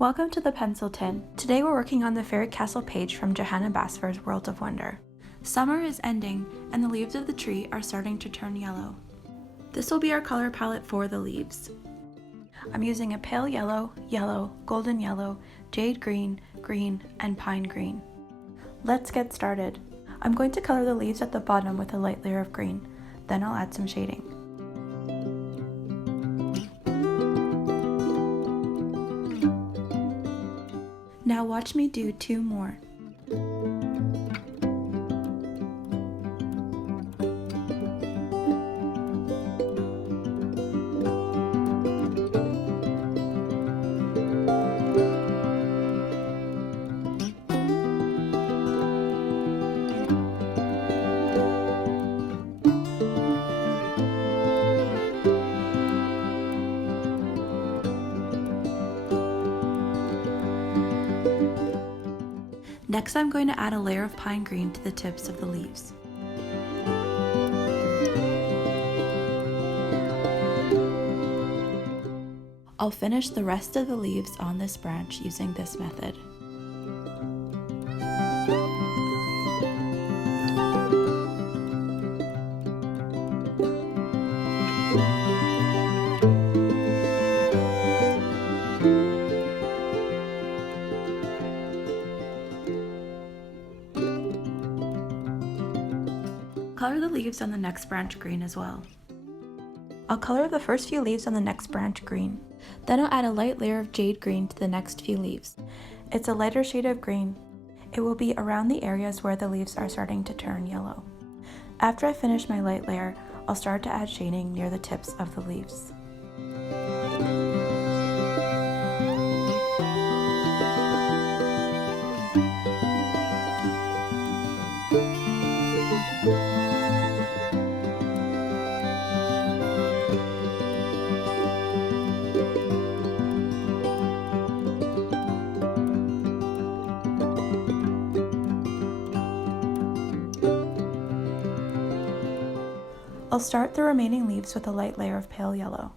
Welcome to the Pencil Tin. Today we're working on the Fairy Castle page from Johanna Basford's World of Wonder. Summer is ending and the leaves of the tree are starting to turn yellow. This will be our color palette for the leaves. I'm using a pale yellow, yellow, golden yellow, jade green, green, and pine green. Let's get started. I'm going to color the leaves at the bottom with a light layer of green, then I'll add some shading. Now watch me do 2 more. Next, I'm going to add a layer of pine green to the tips of the leaves. I'll finish the rest of the leaves on this branch using this method. Color the leaves on the next branch green as well. I'll color the first few leaves on the next branch green. Then I'll add a light layer of jade green to the next few leaves. It's a lighter shade of green. It will be around the areas where the leaves are starting to turn yellow. After I finish my light layer, I'll start to add shading near the tips of the leaves. I'll start the remaining leaves with a light layer of pale yellow.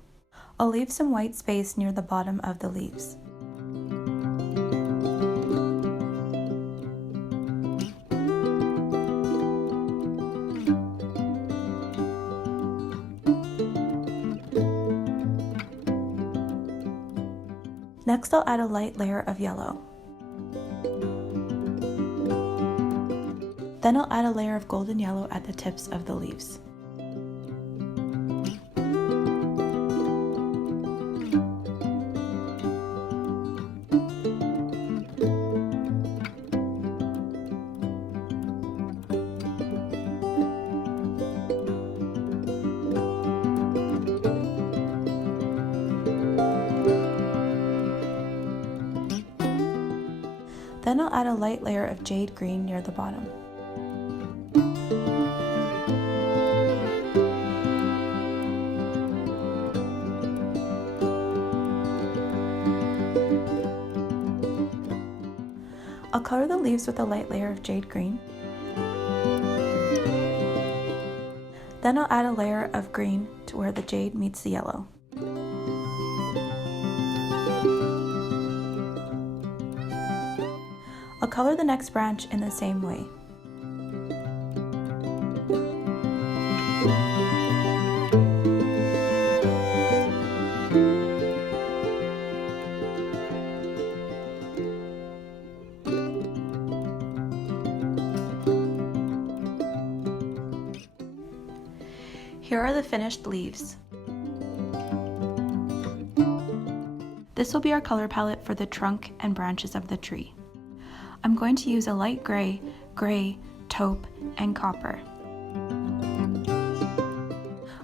I'll leave some white space near the bottom of the leaves. Next, I'll add a light layer of yellow. Then I'll add a layer of golden yellow at the tips of the leaves. Then I'll add a light layer of jade green near the bottom. I'll color the leaves with a light layer of jade green. Then I'll add a layer of green to where the jade meets the yellow. I'll color the next branch in the same way. Here are the finished leaves. This will be our color palette for the trunk and branches of the tree. I'm going to use a light gray, gray, taupe, and copper.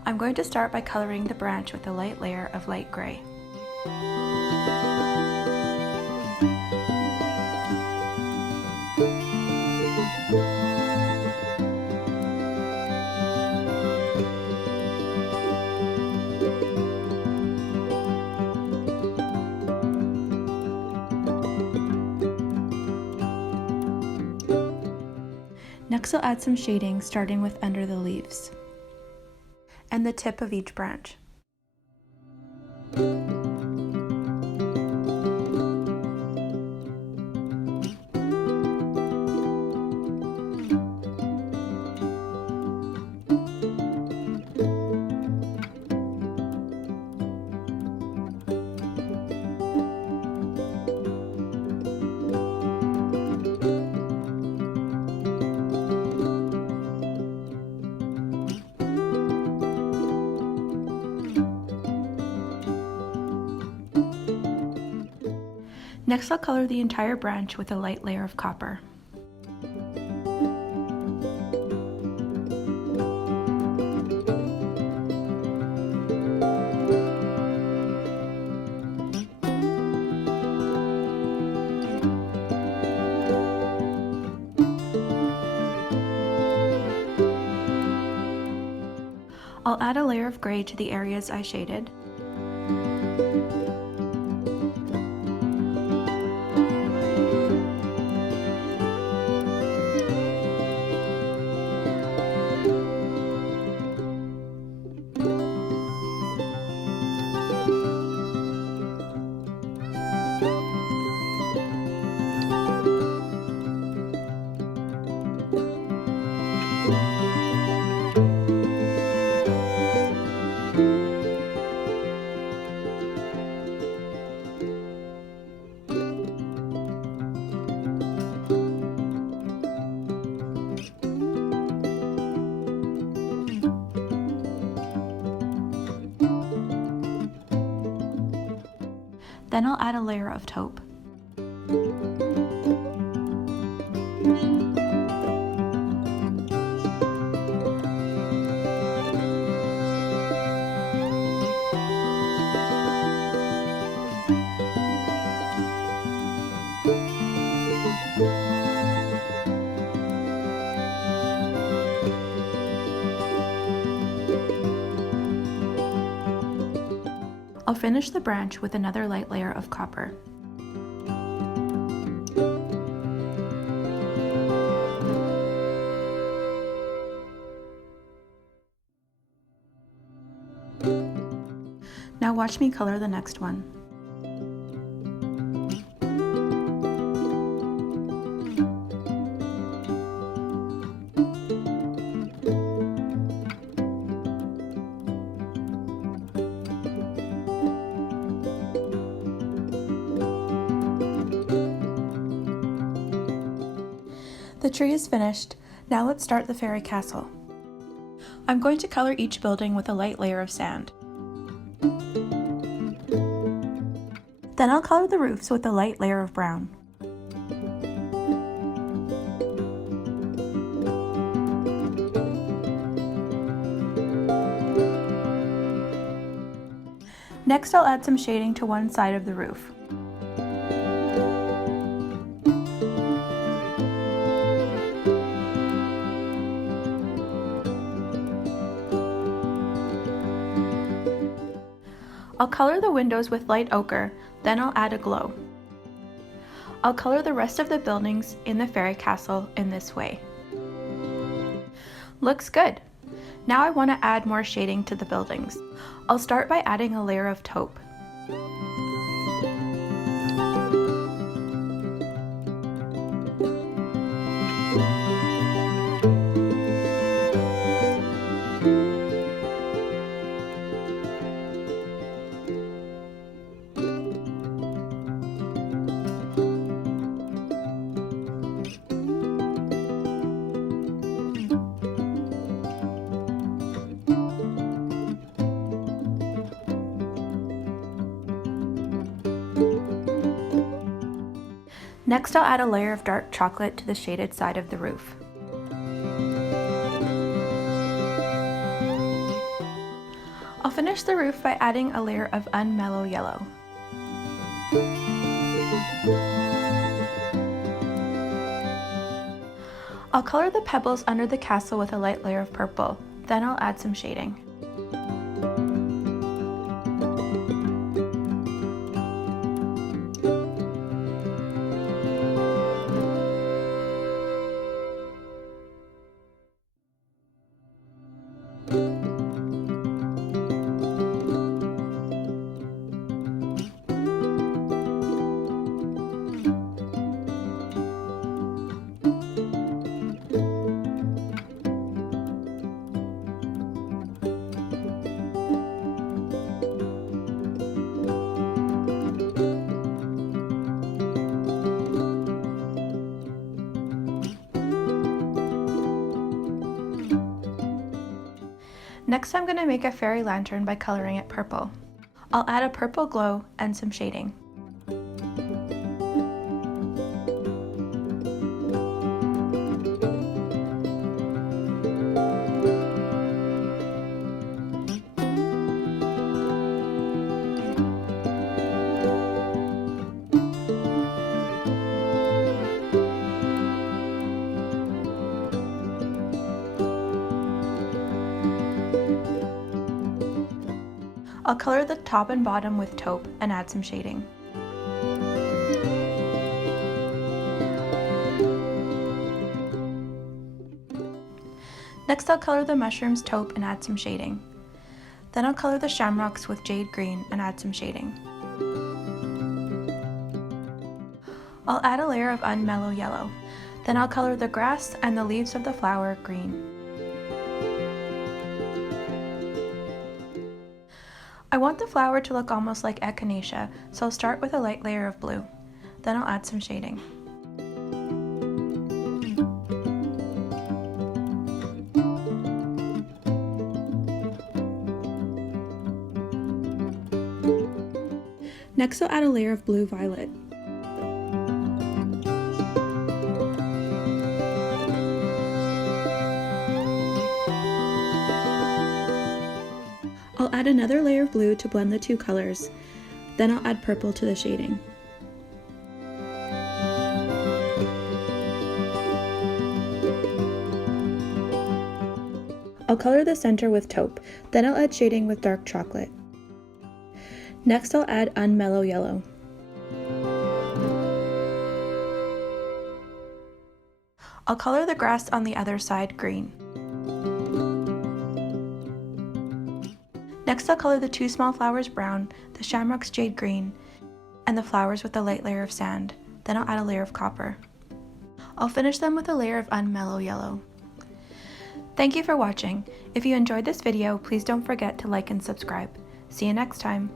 I'm going to start by coloring the branch with a light layer of light gray. Next, I'll add some shading starting with under the leaves and the tip of each branch. Next, I'll color the entire branch with a light layer of copper. I'll add a layer of gray to the areas I shaded. Then I'll add a layer of taupe. I'll finish the branch with another light layer of copper. Now watch me color the next one. The tree is finished. Now let's start the fairy castle. I'm going to color each building with a light layer of sand. Then I'll color the roofs with a light layer of brown. Next, I'll add some shading to one side of the roof. I'll color the windows with light ochre, then I'll add a glow. I'll color the rest of the buildings in the fairy castle in this way. Looks good! Now I want to add more shading to the buildings. I'll start by adding a layer of taupe. Next, I'll add a layer of dark chocolate to the shaded side of the roof. I'll finish the roof by adding a layer of unmellow yellow. I'll color the pebbles under the castle with a light layer of purple, then I'll add some shading. Next, I'm going to make a fairy lantern by coloring it purple. I'll add a purple glow and some shading. I'll color the top and bottom with taupe and add some shading. Next I'll color the mushrooms taupe and add some shading. Then I'll color the shamrocks with jade green and add some shading. I'll add a layer of unmellow yellow. Then I'll color the grass and the leaves of the flower green. I want the flower to look almost like echinacea, so I'll start with a light layer of blue. Then I'll add some shading. Next I'll add a layer of blue violet. I'll add another layer of blue to blend the two colors, then I'll add purple to the shading. I'll color the center with taupe, then I'll add shading with dark chocolate. Next I'll add unmellow yellow. I'll color the grass on the other side green. Next I'll color the two small flowers brown, the shamrocks jade green, and the flowers with a light layer of sand. Then I'll add a layer of copper. I'll finish them with a layer of unmellow yellow. Thank you for watching. If you enjoyed this video, please don't forget to like and subscribe. See you next time.